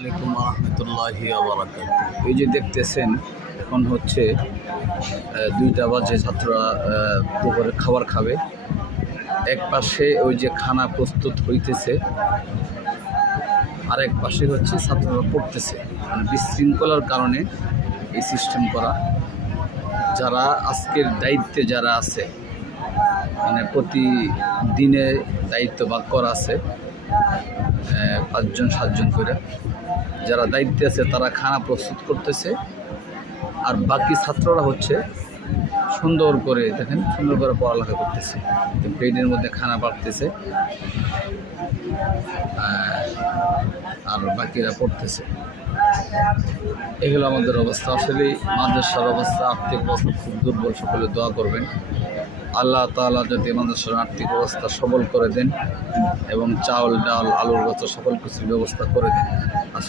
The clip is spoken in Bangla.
আসসালামু রহমতুল্লাহি ওয়া বারাকাতুহু। এই যে দেখতেছেন এখন হচ্ছে 2টা বাজে, ছাত্ররা দুপুরে খাবার খাবে। এক পাশে ওই যে খানা প্রস্তুত হইতেছে, আরেক পাশে হচ্ছে ছাত্ররা পড়তেছে। মানে বিশৃঙ্খলার কারণে এই সিস্টেম করা। যারা আজকের দায়িত্বে যারা আছে, মানে প্রতিদিনে দায়িত্ব ভাগ করা আছে 5জন 7জন করে, যারা দায়িত্বে আছে তারা খানা প্রস্তুত করতেছে, আর বাকি ছাত্ররা হচ্ছে সুন্দর করে দেখেন সুন্দর করে পড়ালেখা করতেছে, পেটের মধ্যে খানা বাড়তেছে আর বাকিরা পড়তেছে। এগুলো আমাদের অবস্থা। আসলে মাদ্রাসার অবস্থা, আর্থিক অবস্থা খুব দুর্বল। সকলে দোয়া করবেন আল্লাহ তাআলা যদি মাদ্রাসার আর্থিক অবস্থা সবল করে দেন এবং চাউল ডাল আলুর বস্তা সকল কিছুর ব্যবস্থা করে দেন।